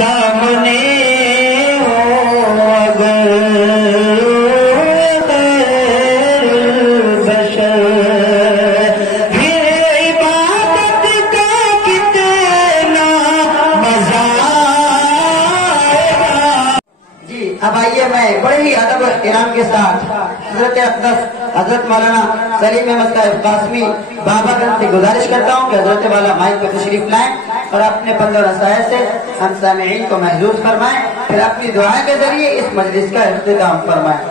سامنے ہو اگر بشر پھر عبادت کا کتنا مزہ آئے گا۔ جی اب آئیے میں بڑے ہی ادب و احترام کے ساتھ حضرت اقدس حضرت مولانا سلیم احمد صاحب قاسمی بابا گنج سے گزارش کرتا ہوں کہ حضرت والا مائک پہ تشریف لائیں اور اپنے پند و رسائل سے ہم سامعین کو محظوظ فرمائیں، پھر اپنی دعائیں کے ذریعے اس مجلس کا اختتام فرمائیں۔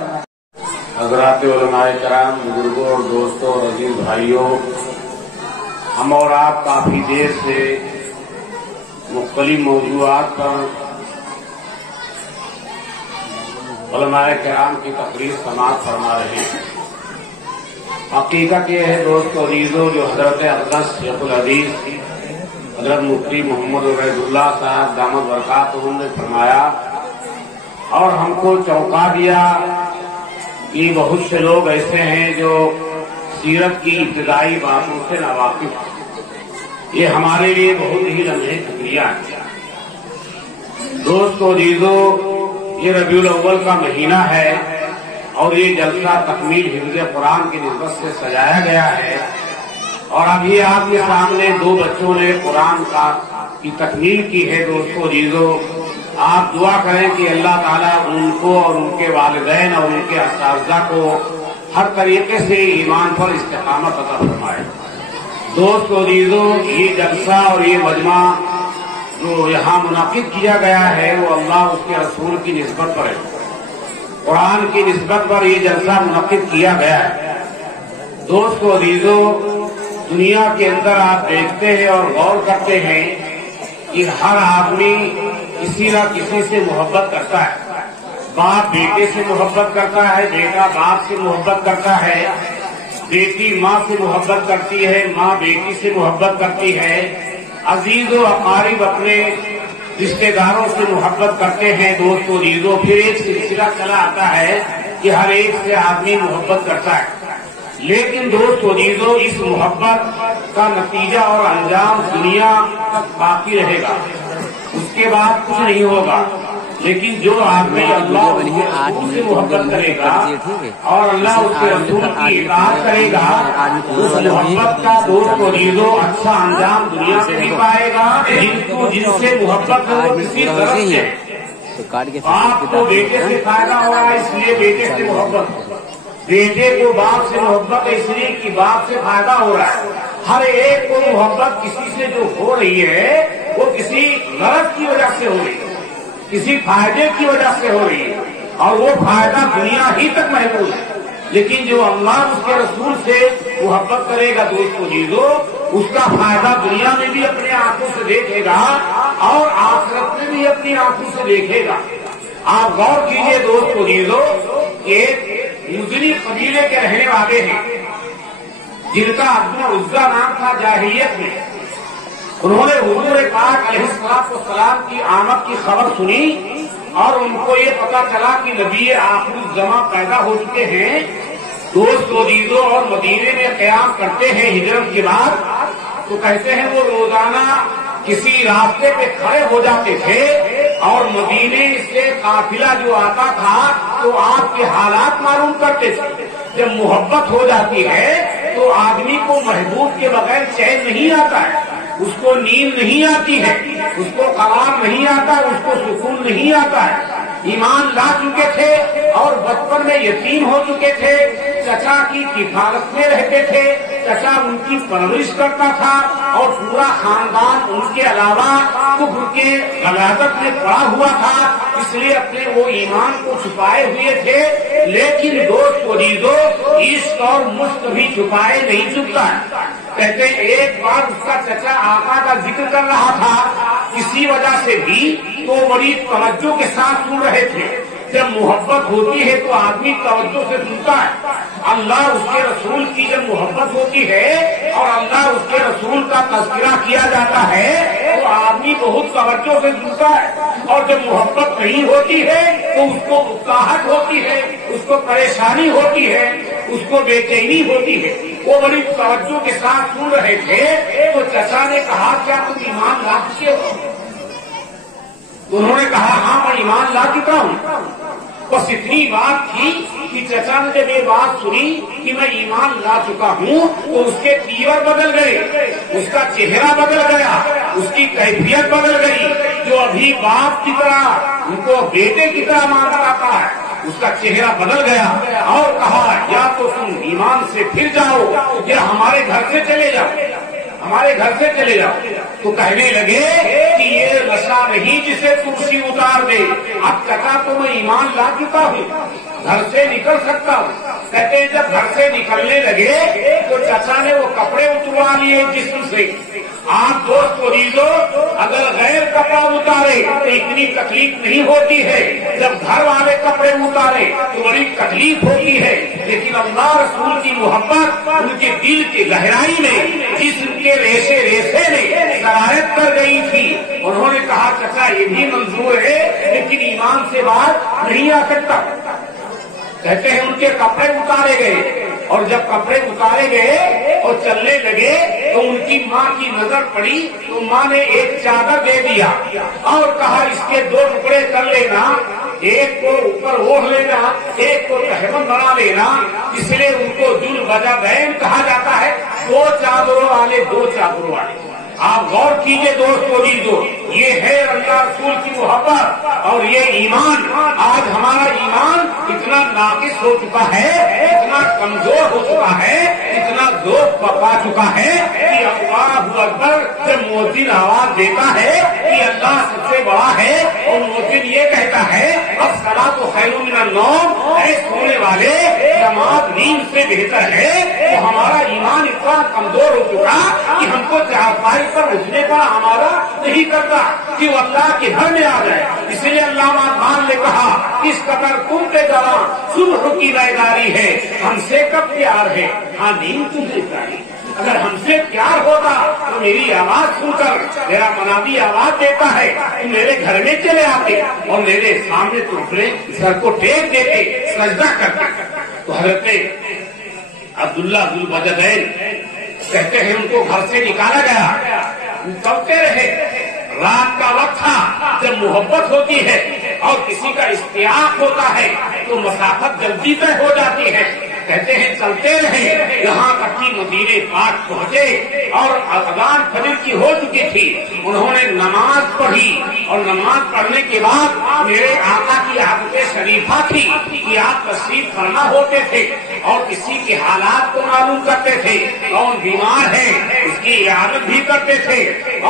حضرات علماء کرام، بزرگوں اور دوستوں اور عزیز بھائیوں، ہم اور آپ کافی دیر سے مختلف موضوعات پر علماء کرام کی تقریر سماعت فرما رہے ہیں۔ حقیقت یہ ہے دوستو عزیزو، جو حضرت اقدس شیخ الحدیث حضرت مفتی محمد عبید اللہ صاحب دامت برکاتہ نے فرمایا اور ہم کو چونکا دیا کہ بہت سے لوگ ایسے ہیں جو سیرت کی ابتدائی باتوں سے ناواقف ہیں۔ یہ ہمارے لیے بہت ہی لمحے شکریہ ہے۔ دوستو عزیزو، یہ ربیع الاول کا مہینہ ہے اور یہ جلسہ تکمیل حفظ قرآن کی نسبت سے سجایا گیا ہے، اور ابھی آپ کے سامنے دو بچوں نے قرآن کی تکمیل کی ہے۔ دوستو عزیزو، آپ دعا کریں کہ اللہ تعالیٰ ان کو اور ان کے والدین اور ان کے اساتذہ کو ہر طریقے سے ایمان پر استقامت عطا فرمائے۔ دوستو عزیزو، یہ جلسہ اور یہ مجمع جو یہاں منعقد کیا گیا ہے وہ اللہ اس کے رسول کی نسبت پر ہے، قرآن کی نسبت پر یہ جلسہ منعقد کیا گیا ہے۔ دوستو عزیزو، دنیا کے اندر آپ دیکھتے ہیں اور غور کرتے ہیں کہ ہر آدمی کسی نہ کسی سے محبت کرتا ہے۔ باپ بیٹے سے محبت کرتا ہے، بیٹا باپ سے محبت کرتا ہے، بیٹی ماں سے محبت کرتی ہے، ماں بیٹی سے محبت کرتی ہے، عزیز و اقارب اپنے رشتے داروں سے محبت کرتے ہیں۔ دوستو عزیزو، پھر ایک سلسلہ چلا آتا ہے کہ ہر ایک سے آدمی محبت کرتا ہے، لیکن دوستو عزیزو، اس محبت کا نتیجہ اور انجام دنیا تک باقی رہے گا، اس کے بعد کچھ نہیں ہوگا۔ لیکن جو آدمی اللہ سے محبت کرے گا اور اللہ اس کے رسول کی اطاعت کرے گا، اس محبت کا دوستو عزیزو اچھا انجام دنیا میں بھی پائے گا۔ جن سے محبت ہو کسی طرح سے، باپ کو بیٹے سے فائدہ ہو رہا ہے اس لیے بیٹے سے محبت ہو، بیٹے کو باپ سے محبت ہے اس لیے کہ باپ سے فائدہ ہو رہا ہے۔ ہر ایک کو محبت کسی سے جو ہو رہی ہے وہ کسی غرض کی وجہ سے ہو رہی ہے، کسی فائدے کی وجہ سے ہو رہی ہے، اور وہ فائدہ دنیا ہی تک محفوظ ہے۔ لیکن جو اللہ اس کے رسول سے محبت کرے گا دوستو عزیزو، اس کا فائدہ دنیا میں بھی اپنے آنکھوں سے دیکھے گا اور آخرت میں بھی اپنی آنکھوں سے دیکھے گا۔ آپ غور کیجئے دوستو عزیزو، ایک مزنی قبیلے کے رہنے والے ہیں جن کا عبد العزیٰ نام تھا جاہلیت میں۔ انہوں نے حضور پاک علیہ السلام کی آمد کی خبر سنی اور ان کو یہ پتا چلا کہ نبی آخر الزماں پیدا ہو چکے ہیں۔ دوستو عزیزو، اور مدینے میں قیام کرتے ہیں ہجرت کے بعد، تو کہتے ہیں وہ روزانہ کسی راستے پہ کھڑے ہو جاتے تھے اور مدینے سے قافلہ جو آتا تھا تو آپ کے حالات معلوم کرتے تھے۔ جب محبت ہو جاتی ہے تو آدمی کو محبوب کے بغیر چین نہیں آتا ہے، اس کو نیند نہیں آتی ہے، اس کو قرار نہیں آتا، اس کو سکون نہیں آتا ہے۔ ایمان لا چکے تھے اور بچپن میں یتیم ہو چکے تھے، چچا کی کفالت میں رہتے تھے، چچا ان کی پرورش کرتا تھا اور پورا خاندان ان کے علاوہ کفر کے غلاظت میں پڑا ہوا تھا، اس لیے اپنے وہ ایمان کو چھپائے ہوئے تھے۔ لیکن دوستو عزیزو، عشق اور مشق بھی چھپائے نہیں چھپتا ہے۔ کہتے ہیں ایک بار اس کا چچا آقا کا ذکر کر رہا تھا کسی وجہ سے بھی، تو بڑی توجہ کے ساتھ سن رہے تھے۔ جب محبت ہوتی ہے تو آدمی توجہ سے سنتا ہے۔ اللہ اس کے رسول کی جب محبت ہوتی ہے اور اللہ اس کے رسول کا تذکرہ کیا جاتا ہے تو آدمی بہت توجہ سے سنتا ہے، اور جب محبت نہیں ہوتی ہے تو اس کو اکتاہٹ ہوتی ہے، اس کو پریشانی ہوتی ہے، اس کو بے چینی ہوتی ہے۔ وہ بڑی توجہ کے ساتھ سن رہے تھے تو چچا نے کہا کیا تم ایمان لا چکے ہو؟ انہوں ایمان لا چکا ہوں. بس اتنی بات تھی کہ چچا نے جب یہ بات سنی کہ میں ایمان لا چکا ہوں تو اس کے تیور بدل گئے، اس کا چہرہ بدل گیا، اس کی کیفیت بدل گئی. جو ابھی باپ کی طرح ان کو بیٹے کی طرح مانتا آتا ہے، اس کا چہرہ بدل گیا اور کہا یا تو تم ایمان سے پھر جاؤ یا ہمارے گھر سے چلے جاؤ، ہمارے گھر سے چلے جاؤ. تو کہنے لگے کہ یہ نشہ نہیں جسے کرسی اتار دے. اب چچا تو میں ایمان لا چکا ہوں، گھر سے نکل سکتا ہوں. کہتے ہیں جب گھر سے نکلنے لگے تو چچا نے وہ کپڑے اتروا لیے جسم سے. آپ دوست عزیزو اگر غیر کپڑا اتارے تو اتنی تکلیف نہیں ہوتی ہے، جب گھر والے کپڑے اتارے تو بڑی تکلیف ہوتی ہے. لیکن اللہ رسول کی محبت ان کے دل کی گہرائی میں جسم کے ریشے ریشے میں شرارت کر گئی تھی. انہوں نے کہا چچا یہ بھی منظور ہے لیکن ایمان سے بات نہیں آ سکتا. کہتے ہیں ان کے کپڑے اتارے گئے اور جب کپڑے اتارے گئے اور چلنے لگے تو ان کی ماں کی نظر پڑی تو ماں نے ایک چادر دے دیا اور کہا اس کے 2 ٹکڑے کر لینا، ایک کو اوپر اوڑھ لینا، ایک کو تہمت بنا لینا. اس لیے ان کو جل بجا بہن کہا جاتا ہے. 2 چادروں والے 2 چادروں والے. آپ غور کیجئے دوستو عزیزو، یہ ہے اللہ رسول کی محبت اور یہ ایمان. آج ہمارا ایمان اتنا ناقص ہو چکا ہے، اتنا کمزور ہو چکا ہے، اتنا ذوق پا چکا ہے کہ اللہ اکبر جب مؤذن آواز دیتا ہے کہ اللہ سب سے بڑا ہے اور مؤذن یہ کہتا ہے الصلاۃ خیر من النوم، اے سونے والے نماز نیند سے بہتر ہے، تو ہمارا ایمان اتنا کمزور ہو چکا کہ ہم کو چارپائی پر اٹھنے کا ہمارا نہیں کرتا کہ وہ اللہ کے گھر میں آ جائے. اس لیے علامہ اقبال نے کہا اس قدر تم پہ جوان صبح کی بیداری ہے، ہم سے کب پیار ہے ہاں نیند تم سے پیاری. اگر ہم سے پیار ہوتا تو میری آواز سن کر میرا منادی آواز دیتا ہے تم میرے گھر میں چلے آتے اور میرے سامنے تم اپنے سر کو ٹیک دیتے، سجدہ کرتے. تو حضرت عبداللہ ذو البجدین کہتے ہیں ان کو گھر سے نکالا گیا، چلتے رہے. رات کا وقت تھا، جب محبت ہوتی ہے اور کسی کا اشتیاق ہوتا ہے تو مسافت جلدی طے ہو جاتی ہے. کہتے ہیں چلتے رہے یہاں تک کہ مدینے پاک پہنچے اور اذان فجر کی ہو چکی تھی. انہوں نے نماز پڑھی اور نماز پڑھنے کے بعد میرے آقا کی عادت شریفہ تھی کہ آپ تشریف فرما ہوتے تھے اور کسی کے حالات کو معلوم کرتے تھے، کون بیمار ہے اس کی عیادت بھی کرتے تھے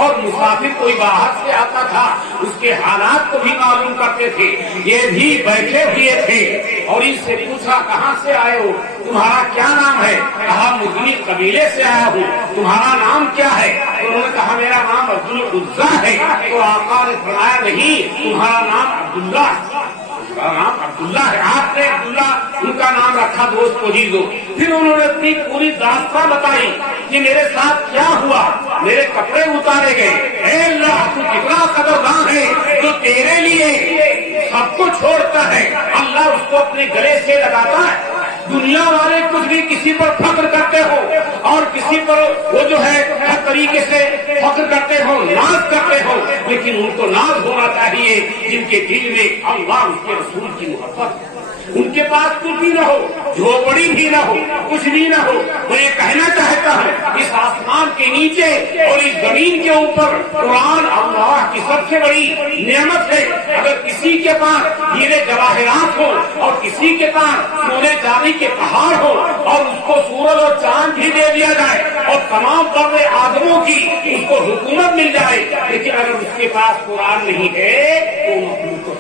اور مسافر کوئی باہر سے آتا تھا اس کے حالات کو بھی معلوم کرتے تھے. یہ بھی بیٹھے ہوئے تھے اور ان سے پوچھا کہاں سے آئے ہو، تمہارا کیا نام ہے؟ کہا مدنی قبیلے سے آیا ہوں. تمہارا نام کیا ہے؟ انہوں نے کہا میرا نام عبد العزا ہے. تو آقا نے فرمایا نہیں تمہارا نام عبداللہ ہے، نام عبداللہ ہے. آپ نے عبداللہ ان کا نام رکھا دوست کو عزیزو. پھر انہوں نے اپنی پوری داستان بتائی کہ میرے ساتھ کیا ہوا، میرے کپڑے اتارے گئے. اے اللہ تو کتنا قدردان ہے جو تیرے لیے سب کو چھوڑتا ہے، اللہ اس کو اپنے گلے سے لگاتا ہے. دنیا والے کچھ بھی کسی پر فخر کرتے ہو اور کسی پر وہ جو ہے ہر طریقے سے فخر کرتے ہو، ناز کرتے ہو، لیکن ان کو ناز ہونا چاہیے جن کے دل میں اللہ اس کے رسول کی محبت. ان کے پاس کچھ بھی نہ ہو، جھوپڑی بھی نہ ہو، کچھ بھی نہ ہو. میں یہ کہنا چاہتا ہوں اس آسمان کے نیچے اور اس زمین کے اوپر قرآن اللہ کی سب سے بڑی نعمت ہے. اگر کسی کے پاس ہیرے جواہرات ہو اور کسی کے پاس سونے چاندی کے پہاڑ ہو اور اس کو سورج اور چاند بھی دے دیا جائے اور تمام بر آدموں کی اس کو حکومت مل جائے، لیکن اگر اس کے پاس قرآن نہیں ہے تو مخلوق کو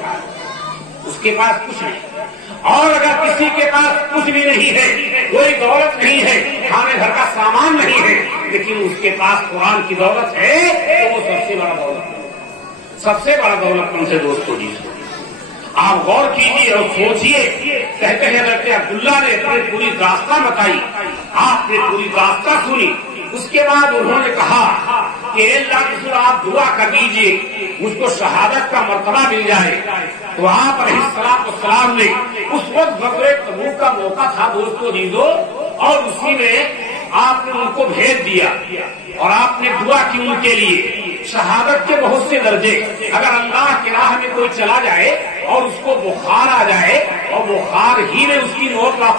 اس کے پاس کچھ نہیں. اور اگر کسی کے پاس کچھ بھی نہیں ہے، کوئی دولت نہیں ہے، کھانے گھر کا سامان نہیں ہے، لیکن اس کے پاس قرآن کی دولت ہے تو وہ سب سے بڑا دولت ہے. سب سے بڑا دولت ان سے دوستوں جی. آپ غور کیجیے اور سوچیے. کہتے ہیں حضرت عبداللہ نے اپنی پوری داستان بتائی، آپ نے پوری داستان سنی. اس کے بعد انہوں نے کہا کہ اللہ کے رسول آپ دعا کر دیجیے مجھ کو شہادت کا مرتبہ مل جائے. تو آپ علیہ السلام نے اس وقت غزوہ تبوک کا موقع تھا دوستو عزیزو، اور اسی میں آپ نے ان کو بھیج دیا اور آپ نے دعا کی ان کے لیے. شہادت کے بہت سے درجے، اگر اللہ کی راہ میں کوئی چلا جائے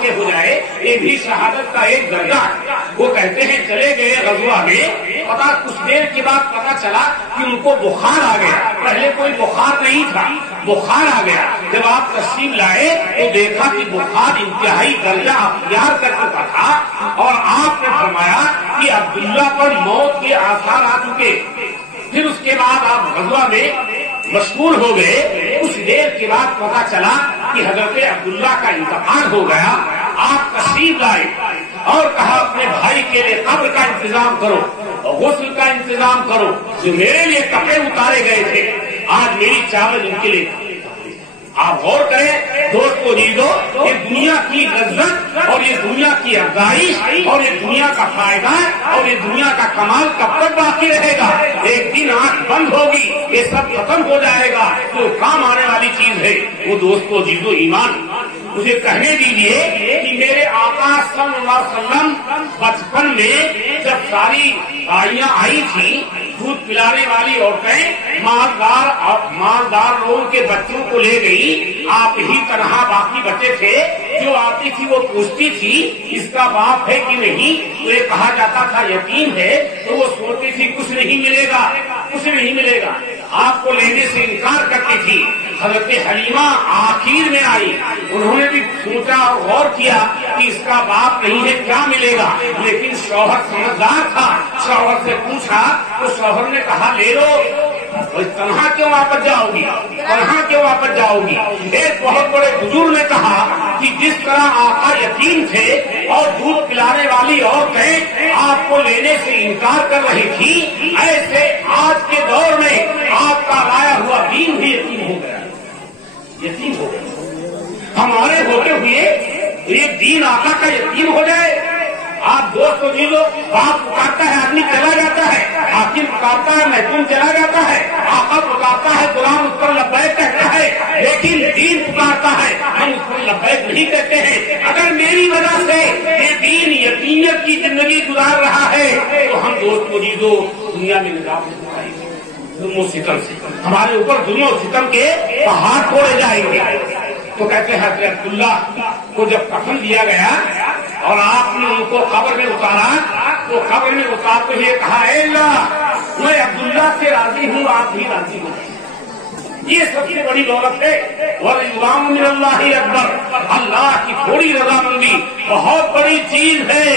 واقع ہو جائے یہ بھی شہادت کا ایک درجہ ہے۔ وہ کہتے ہیں چلے گئے غزوہ میں، پتا کچھ دیر کے بعد پتا چلا کہ ان کو بخار آ گیا، پہلے کوئی بخار نہیں تھا، بخار آ گیا۔ جب آپ تشریف لائے تو دیکھا کہ بخار انتہائی درجہ اختیار کر چکا تھا، اور آپ نے فرمایا کہ عبداللہ پر موت کے آثار آ چکے۔ پھر اس کے بعد آپ غزوہ میں مشغول ہو گئے۔ کچھ دیر کے بعد پتا چلا کہ حضرت عبداللہ کا انتقال ہو گیا۔ آپ تشریف لائے اور کہا اپنے بھائی کے لیے قبر کا انتظام کرو، غسل کا انتظام کرو، جو میرے لیے کپڑے اتارے گئے تھے آج میری چاول ان کے لیے۔ آپ غور کریں دوستو جیزو، یہ دنیا کی لذت اور یہ دنیا کی افزائش اور یہ دنیا کا فائدہ اور یہ دنیا کا کمال کب تک باقی رہے گا؟ ایک دن آنکھ بند ہوگی، یہ سب ختم ہو جائے گا۔ جو کام آنے والی چیز ہے وہ دوستو جیزو ایمان۔ مجھے کہنے دیجیے کہ میرے آقا صلی اللہ علیہ وسلم بچپن میں جب ساری آئیاں آئی تھی، دودھ پلانے والی عورتیں مالدار لوگوں کے بچوں کو لے گئی، آپ ہی تنہا باقی بچے تھے۔ جو آتی تھی وہ پوچھتی تھی اس کا باپ ہے کہ نہیں، تو یہ کہا جاتا تھا یتیم ہے، تو وہ سوچتی تھی کچھ نہیں ملے گا، کچھ نہیں ملے گا، آپ کو لینے سے انکار کرتی تھی۔ حضرت حلیمہ آخر میں آئی، انہوں نے بھی سوچا اور غور کیا کہ اس کا باپ نہیں ہے کیا ملے گا، لیکن شوہر سمجھدار تھا، شوہر سے پوچھا تو شوہر نے کہا لے لو۔ تنہا کیوں واپس جاؤ گی، تنہا کیوں واپس جاؤ گی؟ ایک بہت بڑے بزرگ نے کہا کہ جس طرح آقا یتیم تھے اور دودھ پلانے والی عورتیں آپ کو لینے سے انکار کر رہی تھی، ایسے آج کے دور میں آپ کا لایا ہوا دین بھی یتیم ہو گیا، یتیم ہو گیا۔ ہمارے ہوتے ہوئے ایک دین آقا کا یتیم ہو جائے۔ آپ دوستو جیزو، باپ پکارتا ہے آدمی چلا جاتا ہے، حاکم پکارتا ہے محکوم چلا جاتا ہے، آقا پکارتا ہے غلام اس پر لبیک کہتا ہے، لیکن دین پکارتا ہے ہم اس پر لبیک نہیں کہتے ہیں۔ اگر میری وجہ سے یہ دین یتیمیت کی زندگی گزار رہا ہے تو ہم دوستو جیزو دنیا میں نجات نہیں پائیں گے۔ ظلم و ستم سے ہمارے اوپر ظلم و ستم کے پہاڑ توڑے جائیں گے۔ تو کہتے ہیں حضرت عبداللہ کو جب کفن دیا گیا اور آپ نے ان کو قبر میں اتارا تو قبر میں اتارتے ہوئے کہا اے اللہ میں عبداللہ سے راضی ہوں، آپ بھی راضی ہوں۔ یہ سب سے بڑی دولت ہے۔ وَرِضْوَانٌ مِّنَ اللَّهِ اکبر، اللہ کی تھوڑی رضامندی بہت بڑی چیز ہے۔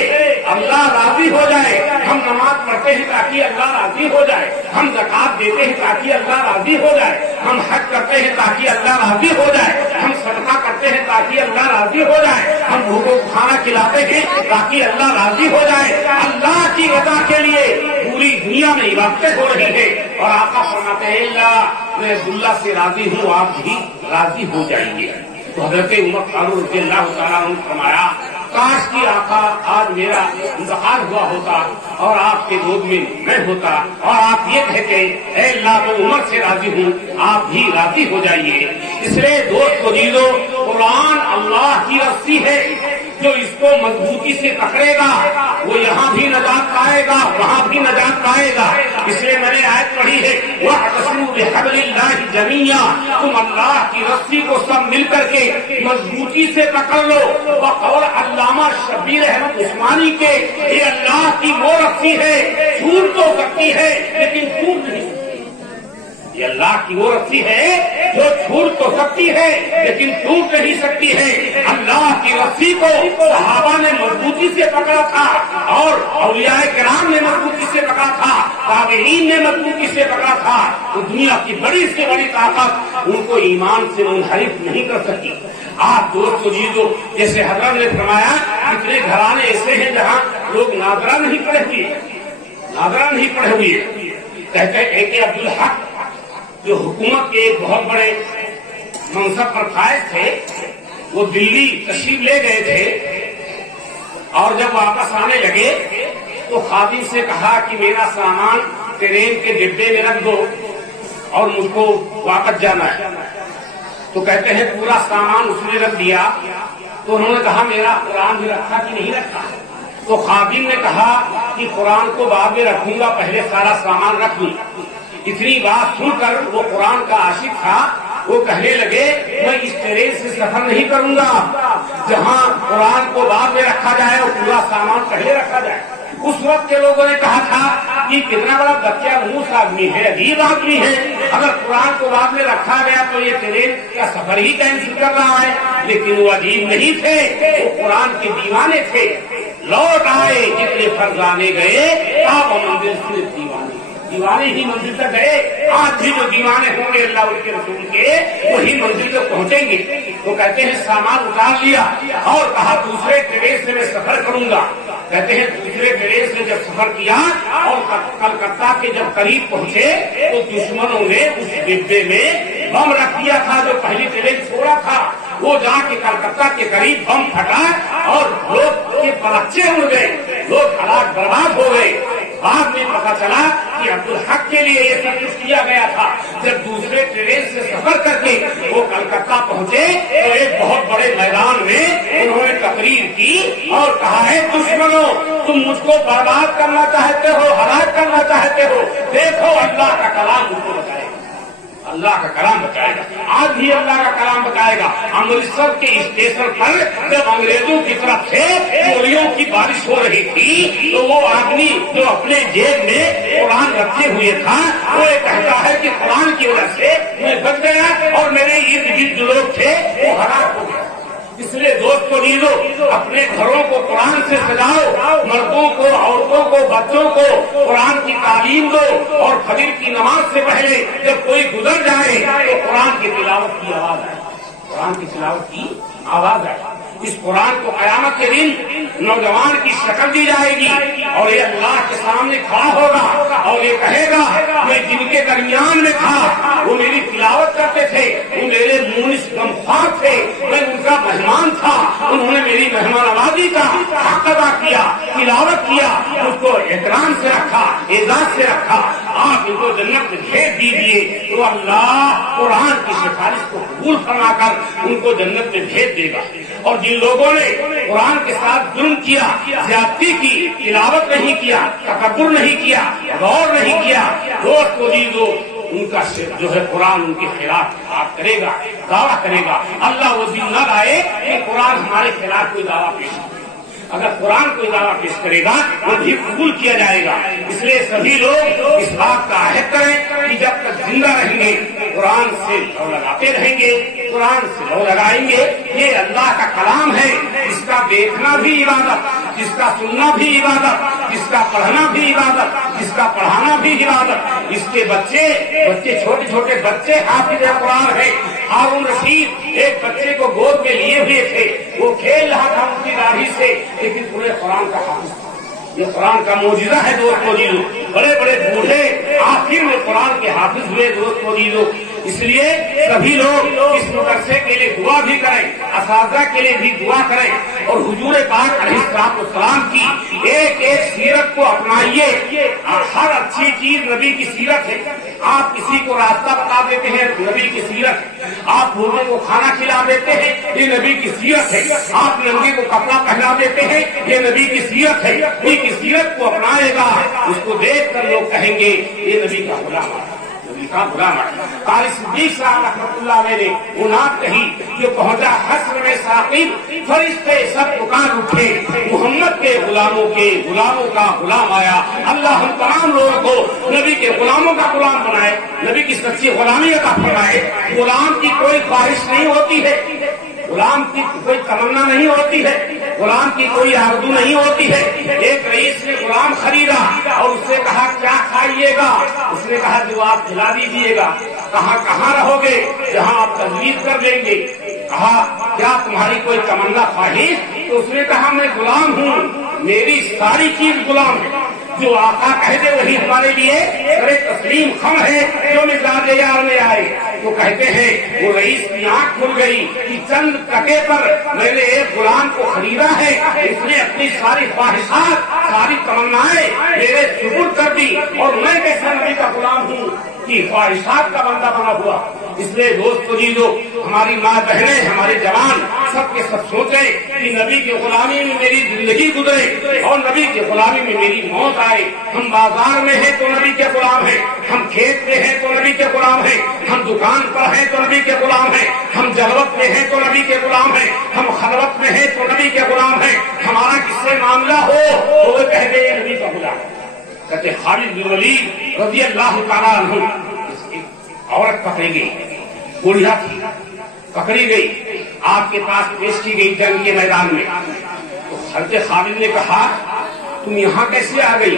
اللہ راضی ہو جائے، ہم نماز پڑھتے ہیں تاکہ اللہ راضی ہو جائے، ہم زکات دیتے ہیں تاکہ اللہ راضی ہو جائے، ہم حج کرتے ہیں تاکہ اللہ راضی ہو جائے، ہم صدقہ کرتے ہیں تاکہ اللہ راضی ہو جائے، ہم بھوکوں کو کھانا کھلاتے ہیں تاکہ اللہ راضی ہو جائے۔ اللہ کی رضا کے لیے پوری دنیا میں عبادتیں ہو رہی ہے، اور آقا فرماتے ہیں اللہ میں عبداللہ سے راضی ہوں، آپ بھی راضی ہو جائیں گے۔ تو حضرت عمر فاروق رضی اللہ تعالیٰ عنہ فرمایا کاش کی آقا آج میرا انتقال ہوا ہوتا اور آپ کے گود میں ہوتا اور آپ یہ کہتے اے اللہ میں عمر سے راضی ہوں، آپ بھی راضی ہو جائیے۔ اس لیے دوست کو جیزو، قرآن اللہ کی رسی ہے، جو اس کو مضبوطی سے پکڑے گا وہ یہاں بھی نجات پائے گا، وہاں بھی نجات پائے گا۔ اس لیے میں نے آیت پڑھی ہے وَاعْتَصِمُوا بِحَبْلِ اللَّهِ جَمِيعًا، تم اللہ کی رسی کو سب مل کر کے مضبوطی سے پکڑ لو۔ بقول علامہ شبیر احمد عثمانی کے یہ اللہ کی وہ رسی ہے چھوٹ تو سکتی ہے لیکن ٹوٹ نہیں سکتی۔ یہ اللہ کی وہ رسی ہے جو چھوٹ تو سکتی ہے لیکن ٹوٹ نہیں سکتی ہے۔ اللہ کی رسی کو صحابہ نے مضبوطی سے پکڑا تھا اور اولیاء کرام نے مضبوطی سے پکڑا تھا، تابعین نے مضبوطی سے پکڑا تھا، تو دنیا کی بڑی سے بڑی طاقت ان کو ایمان سے منحرف نہیں کر سکی۔ آپ دوست کو جیزو، جیسے حضرت نے فرمایا کتنے گھرانے ایسے ہیں جہاں لوگ ناظرہ نہیں پڑے ہوئے، ناظرہ نہیں پڑے ہوئے۔ کہتے ہیں کہ عبدالحق جو حکومت کے ایک بہت بڑے منصب پر فائز تھے، وہ دلی تشریف لے گئے تھے اور جب واپس آنے لگے تو خادم سے کہا کہ میرا سامان ٹرین کے ڈبے میں رکھ دو اور مجھ کو واپس جانا ہے۔ تو کہتے ہیں پورا سامان اس نے رکھ دیا، تو انہوں نے کہا میرا قرآن بھی رکھا کہ نہیں رکھا؟ تو خادم نے کہا کہ قرآن کو بعد میں رکھوں گا، پہلے سارا سامان رکھ دوں۔ اتنی بات سن کر وہ قرآن کا عاشق تھا، وہ کہنے لگے میں اس ٹرین سے سفر نہیں کروں گا جہاں قرآن کو بعد میں رکھا جائے اور پورا سامان پہلے رکھا جائے۔ اس وقت کے لوگوں نے کہا تھا کہ کتنا بڑا بچہ منوس آدمی ہے، عجیب آدمی ہے، اگر قرآن کو بعد میں رکھا گیا تو یہ ٹرین کا سفر ہی کینسل کر رہا ہے۔ لیکن وہ عجیب نہیں تھے، وہ قرآن کے دیوانے تھے۔ لوٹ آئے جتنے فرزانے گئے، آپ منزل صرف دیوانے ہی منزل تک گئے۔ آج بھی جو دیوانے ہوں گے اللہ اور کے رسول کے، وہی منزل تک پہنچیں گے۔ وہ کہتے ہیں سامان اتار لیا اور کہا دوسرے ٹرین سے میں سفر کروں گا۔ کہتے ہیں دوسرے ٹرین سے جب سفر کیا اور کلکتہ کے جب قریب پہنچے تو دشمنوں نے اس ڈبے میں بم رکھ دیا تھا جو پہلی ٹرین چھوڑا تھا۔ وہ جا کے کلکتہ کے قریب بم پھٹا اور لوگ کے پلچے اڑ گئے، لوگ ہلاک برباد ہو گئے۔ بعد میں پتا چلا کہ عبدالحق کے لیے یہ سب کچھ کیا گیا تھا۔ جب دوسرے ٹرین سے سفر کر کے وہ کلکتہ پہنچے تو ایک بہت بڑے میدان میں انہوں نے تقریر کی اور کہا ہے دشمنوں تم مجھ کو برباد کرنا چاہتے ہو، ہلاک کرنا چاہتے ہو، دیکھو اللہ کا کلام مجھ کو بچائے گا، اللہ کا کلام بچائے گا۔ آج بھی اللہ کا کلام بچائے گا۔ امرتسر کے اسٹیشن پر جب انگریزوں کی طرف سے گولیوں کی بارش ہو رہی تھی تو وہ آدمی جو اپنے جیب میں قرآن رکھے ہوئے تھا وہ یہ کہتا ہے کہ قرآن کی وجہ سے میں بچ گیا اور میرے ارد گرد جو لوگ تھے وہ ہلاک ہو گئے۔ اس لیے دوستو نیزو اپنے گھروں کو قرآن سے سجاؤ، مردوں کو، عورتوں کو، بچوں کو قرآن کی تعلیم دو اور فجر کی نماز سے پہلے جب کوئی گزر جائے تو قرآن کی تلاوت کی آواز آئے، قرآن کی تلاوت کی آواز آئے۔ اس قرآن کو قیامت کے دن نوجوان کی شکل دی جائے گی اور یہ اللہ کے سامنے کھڑا ہوگا اور یہ کہے گا میں جن کے درمیان میں تھا وہ میری تلاوت کرتے تھے، وہ میرے مونس غمخوار تھے، میں ان کا مہمان تھا، انہوں نے میری مہمان نوازی کا حق ادا کیا، تلاوت کیا، اس کو احترام سے رکھا، اعزاز سے رکھا، آپ ان کو جنت میں بھیج دیجیے تو اللہ قرآن کی سفارش کو قبول فرما کر ان کو جنت میں بھیج دے گا۔ اور جن لوگوں نے قرآن کے ساتھ ظلم کیا، زیادتی کی، تلاوت نہیں کیا، تکبر نہیں کیا، غور نہیں کیا، دوست کو دیدو ان کا جو ہے قرآن ان کے خلاف بات کرے گا، دعویٰ کرے گا۔ اللہ وہ دن نہ لائے کہ قرآن ہمارے خلاف کوئی دعویٰ پیش کرے، اگر قرآن کوئی دعویٰ پیش کرے گا وہ بھی قبول کیا جائے گا۔ اس لیے سبھی لوگ اس بات کا عہد کریں کہ جب تک زندہ رہیں گے قرآن سے لو لگاتے رہیں گے، قرآن سے لو لگائیں گے۔ یہ اللہ کا کلام ہے، اس کا دیکھنا بھی عبادت، جس کا سننا بھی عبادت، جس کا پڑھنا بھی عبادت، جس کا پڑھانا بھی عبادت۔ اس کے بچے چھوٹے چھوٹے بچے حافظ قرآن ہے۔ ہارون رشید ایک بچے کو گود میں لیے ہوئے تھے، وہ کھیل رہا تھا اس کی داڑھی سے، لیکن پورے قرآن کا حافظ تھا۔ یہ قرآن کا معجزہ ہے دوست موجودو، بڑے بڑے بوڑھے آخر میں قرآن کے حافظ ہوئے دوست موجودو۔ اس لیے سبھی لوگ اس مدرسے کے لیے دعا بھی کریں، اساتذہ کے لیے بھی دعا کریں اور حضور پاک علیہ السلام کی ایک ایک سیرت کو اپنائیے۔ ہر اچھی چیز نبی کی سیرت ہے۔ آپ کسی کو راستہ بتا دیتے ہیں، نبی کی سیرت۔ آپ بوڑھے کو کھانا کھلا دیتے ہیں، یہ نبی کی سیرت ہے۔ آپ ننگے کو کپڑا پہنا دیتے ہیں، یہ نبی کی سیرت ہے۔ نبی کی سیرت کو اپنائے گا، اس کو دیکھ کر لوگ کہیں گے یہ نبی کا غلام ہے، نبی کا غلام ہے۔ قاری صدیق صاحب رحمۃ اللہ علیہ نے وہ نعت کہی جو پہنچا حشر میں ثاقب، فرشتے سب پکار اٹھے، محمد کے غلاموں کا غلام آیا۔ اللہ ہم تمام لوگوں کو نبی کے غلاموں کا غلام بنائے، نبی کی سچی غلامی عطا فرمائے۔ غلام کی کوئی خواہش نہیں ہوتی ہے، غلام کی کوئی تمنا نہیں ہوتی ہے، غلام کی کوئی آرزو نہیں ہوتی ہے۔ ایک رئیس نے غلام خریدا اور اس سے کہا کیا کھائیے گا؟ اس نے کہا جو آپ کھلا دیجیے گا۔ کہاں رہو گے؟ جہاں آپ تجویز کر لیں گے۔ کہا کیا تمہاری کوئی تمنا خواہش؟ تو اس نے کہا میں غلام ہوں، میری ساری چیز غلام ہے، جو آقا کہہ دے وہی ہمارے لیے سرے تسلیم خم ہے، جو مزاج یار میں آئے۔ تو کہتے ہیں وہ رئیس کی آنکھ کھل گئی کہ چند ٹکے پر میں نے ایک غلام کو خریدا ہے، اس نے اپنی ساری خواہشات، ساری تمنائیں میرے سپرد کر دی اور میں کیسا نبی کا غلام ہوں۔ کی خواہشات کا بندہ بنا ہوا. اس لیے دوستو جی جو ہماری ماں بہنیں ہمارے جوان سب کے سب سوچیں کہ نبی کی غلامی میں میری زندگی گزرے اور نبی کی غلامی میں میری موت آئے. ہم بازار میں ہیں تو نبی کے غلام ہیں, ہم کھیت میں ہیں تو نبی کے غلام ہیں, ہم دکان پر ہیں تو نبی کے غلام ہیں, ہم جلوت میں ہیں تو نبی کے غلام ہیں, ہم خلوت میں ہیں تو نبی کے غلام ہیں. ہمارا کس سے معاملہ ہو تو وہ کہتے ہیں نبی کا غلام. کہتے خالد بن ولید رضی اللہ تعالیٰ عنہ عورت پکڑی گئی, بوڑھیا تھی, پکڑی گئی, آپ کے پاس پیش کی گئی جنگ کے میدان میں. تو حضرت خالد نے کہا تم یہاں کیسے آ گئی,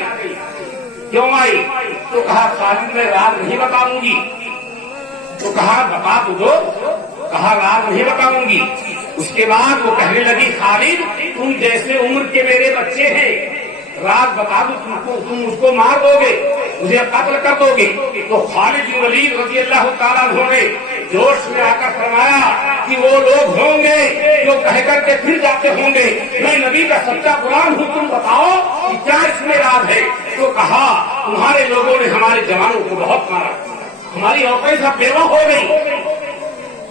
کیوں آئی؟ تو کہا خالد میں راز نہیں بتاؤں گی. تو کہا بتا تو دو. کہا راز نہیں بتاؤں گی. اس کے بعد وہ کہنے لگی خالد تم جیسے عمر کے میرے بچے ہیں, راز بتا دو تم اس کو مار دو گے, مجھے قتل کر دو گے. تو خالد بن ولید رضی اللہ تعالیٰ عنہ نے جوش میں آ کر فرمایا کہ وہ لوگ ہوں گے جو کہہ کر کے پھر جاتے ہوں گے میں نبی کا سچا غلام ہوں, تم بتاؤ کہ کیا اس میں راز ہے. تو کہا تمہارے لوگوں نے ہمارے جوانوں کو بہت مارا, ہماری عورتیں سب بیوہ ہو گئی.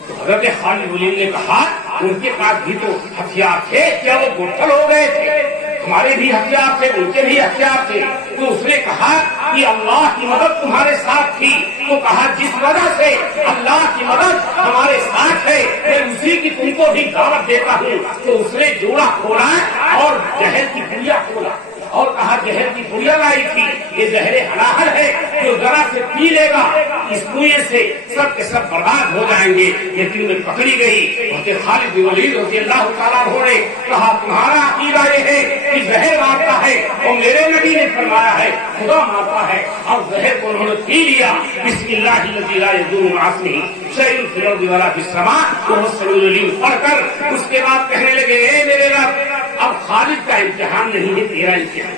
تو حضرت خالد بن ولید نے کہا ان کے پاس بھی تو ہتھیار تھے, کیا وہ گٹھل ہو گئے تھے؟ ہمارے بھی ہتھیار تھے, ان کے بھی ہتھیار تھے. تو اس نے کہا کہ اللہ کی مدد تمہارے ساتھ تھی. تو کہا جس وجہ سے اللہ کی مدد ہمارے ساتھ ہے میں اسی کی تم کو بھی دعوت دیتا ہوں. تو اس نے جوڑا کھولا اور زہر کی پڑیا کھولا اور کہا زہر کی پڑیا لائی تھی, یہ زہر حلال ہے, جو ذرا سے پی لے گا اس کنویں سے سب کے سب برباد ہو جائیں گے. یہ دل میں پکڑی گئی. خالد بن ولید رضی اللہ تعالیٰ عنہ نے کہا تمہارا عقیدہ یہ ہے کہ زہر مارتا ہے اور میرے نبی نے فرمایا ہے خدا مارتا ہے, اور زہر کو انہوں نے پی لیا. بسم اللہ الذی لا یضر مع اسمہ شیء فی الارض ولا فی السماء وهو السمیع العلیم پڑھ کر اس کے بعد کہنے لگے اے میرے رب اب خالد کا امتحان نہیں ہے, تیرا امتحان.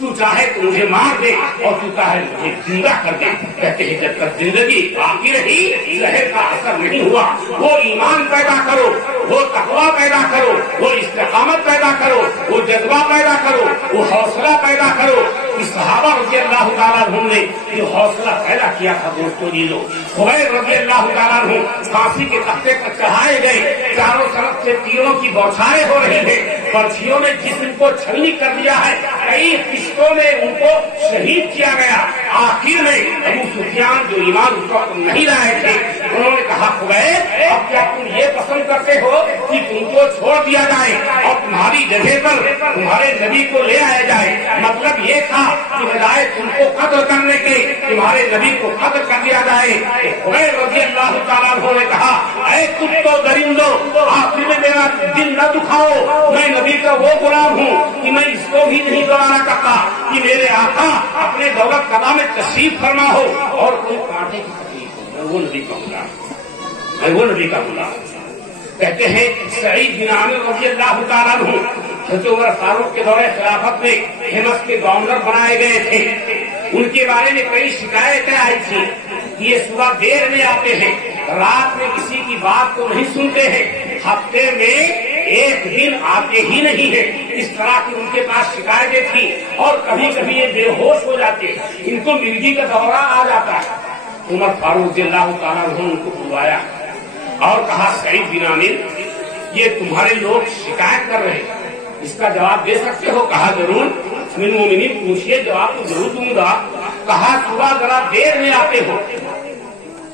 تو چاہے تو مجھے مار دے اور تو چاہے مجھے زندہ کر دے. کہتے ہیں جب تک زندگی باقی رہی زہر کا اثر نہیں ہوا. وہ ایمان پیدا کرو, وہ تقویٰ پیدا کرو, وہ استقامت پیدا کرو, وہ جذبہ پیدا کرو, وہ حوصلہ پیدا کرو. اس صحابہ رضی اللہ تعالیٰ عنہ نے یہ حوصلہ پیدا کیا تھا. دوستوں جی لو خبیب رضی اللہ تعالیٰ عنہ پھانسی کے تختے پر چڑھائے گئے, چاروں طرف سے تیروں کی بوچھاریں ہو رہی ہیں, برچھیوں نے جسم کو چھلنی کر دیا ہے, کئی قسطوں میں ان کو شہید کیا گیا. آخر میں ابو سفیان جو ایمان اس وقت نہیں لائے تھے انہوں نے کہا خبیب اب کیا تم یہ پسند کرتے ہو کہ تم کو چھوڑ دیا جائے اور تمہاری جگہ پر تمہارے نبی کو لے آیا جائے؟ مطلب یہ تھا کہ بجائے تم کو قتل کرنے کے تمہارے نبی کو قتل کر دیا جائے. خبیب رضی اللہ تعالیٰ عنہ نے کہا اے کتو درندو آخر میں میرا دل نہ دکھاؤ, میں نبی کا وہ غلام ہوں کہ میں اس کو بھی نہیں گوارا کرتا کہ میرے آقا اپنے دولت قضا میں تشریف فرما ہو اور کوئی کانٹے کی تکلیف ہو. میں وہ نبی کا غلام, میں وہ نبی کا غلام. کہتے ہیں سعید بن عامر رضی اللہ تعالیٰ عنہ حضرت عمر فاروق کے دور خلافت میں ہمس کے گورنر بنائے گئے تھے. ان کے بارے میں کئی شکایتیں آئی تھی. یہ صبح دیر میں آتے ہیں, رات میں کسی کی بات کو نہیں سنتے ہیں, ہفتے میں ایک دن آتے ہی نہیں ہے. اس طرح کی ان کے پاس شکایتیں تھیں اور کبھی کبھی یہ بے ہوش ہو جاتے, ان کو مرگی کا دورہ آ جاتا ہے. عمر فاروق رضی اللہ تعالیٰ عنہ ان کو بلوایا اور کہا سعید بن عامر یہ تمہارے لوگ شکایت کر رہے ہیں, اس کا جواب دے سکتے ہو؟ کہا ضرور. من مومنین پوچھیے, جواب تو ضرور دوں گا. کہا صبح ذرا دیر میں آتے ہو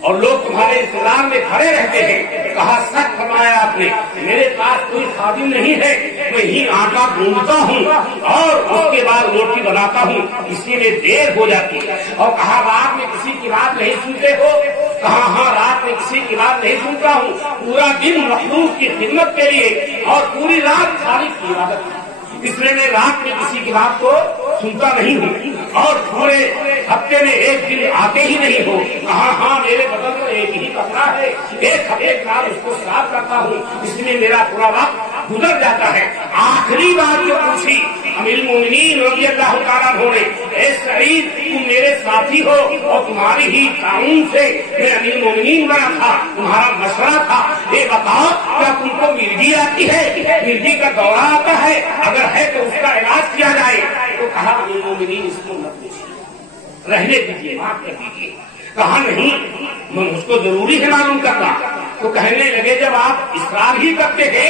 اور لوگ تمہارے انتظار میں کھڑے رہتے ہیں. کہا سچ فرمایا آپ نے, میرے پاس کوئی خادم نہیں ہے, میں ہی آٹا گوندتا ہوں اور اس کے بعد روٹی بناتا ہوں, اسی میں دیر ہو جاتی ہے. اور کہا رات میں کسی کی بات نہیں سنتے ہو؟ کہا ہاں رات میں کسی کی بات نہیں سنتا ہوں, پورا دن مخلوق کی خدمت کے لیے اور پوری رات خالق کی عبادت کی, اس لیے میں رات میں کسی کی بات کو سنتا نہیں ہوں اور پورے ہفتے میں ایک دن آتے ہی نہیں ہو. کہا ہاں میرے بدن میں ایک ہی کپڑا ہے, ایک رات اس کو صاف کرتا ہوں, اس میں میرا پورا وقت گزر جاتا ہے. آخری بات جو پوچھی امیر المومنین رضی اللہ تعالیٰ عنہ نے, اے سعید تم میرے ساتھی ہو اور تمہاری ہی تعاون سے میں امیر المومنین بنا تھا, تمہارا مشورہ تھا, یہ بتاؤ کیا تم کو مرگی آتی ہے, مرگی کا دورہ آتا ہے؟ اگر ہے تو اس کا علاج کیا جائے. تو کہا امیر المومنین اس کو مت پوچھیے, رہنے دیجیے, معاف کر دیجیے. کہا نہیں مجھ کو ضروری ہے معلوم کرنا. تو کہنے لگے جب آپ اصرار ہی کرتے تھے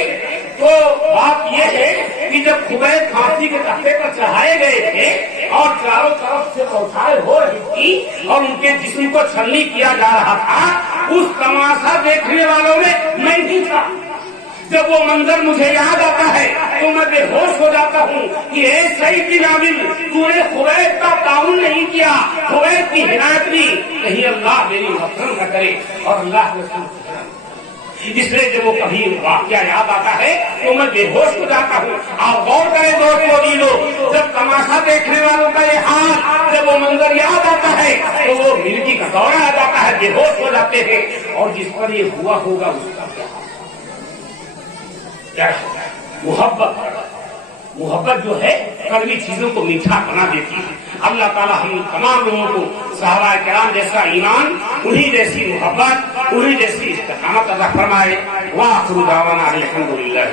تو بات یہ ہے کہ جب خبیب پھانسی کے تختے پر چڑھائے گئے تھے اور چاروں طرف سے بوچھائیں ہو رہی تھی اور ان کے جسم کو چھلنی کیا جا رہا تھا، اس تماشا دیکھنے والوں میں نہیں تھا. جب وہ منظر مجھے یاد آتا ہے تو میں بے ہوش ہو جاتا ہوں کہ اے سعید بن عامر، تو نے خبیب کا تعاون نہیں کیا، خبیب کی حمایت دی، کہیں اللہ میری مغفرت نہ کرے اور اللہ رسول. اس لیے جب وہ کبھی واقعہ یاد آتا ہے تو میں بے ہوش ہو جاتا ہوں. آپ غور کریں دوستوں عزیزو، جب تماشا دیکھنے والوں کا یہ حال، جب وہ منظر یاد آتا ہے تو وہ مرگی کا دورہ آ جاتا ہے، بے ہوش ہو جاتے ہیں. اور جس پر یہ ہوا ہوگا اس کا کیا محبت جو ہے کڑوی چیزوں کو میٹھا بنا دیتی ہے. اللہ تعالیٰ ہم تمام لوگوں کو صحابہ کرام جیسا ایمان، انہی جیسی محبت، انہی جیسی استقامت عطا فرمائے. وآخر دعوانا الحمدللہ.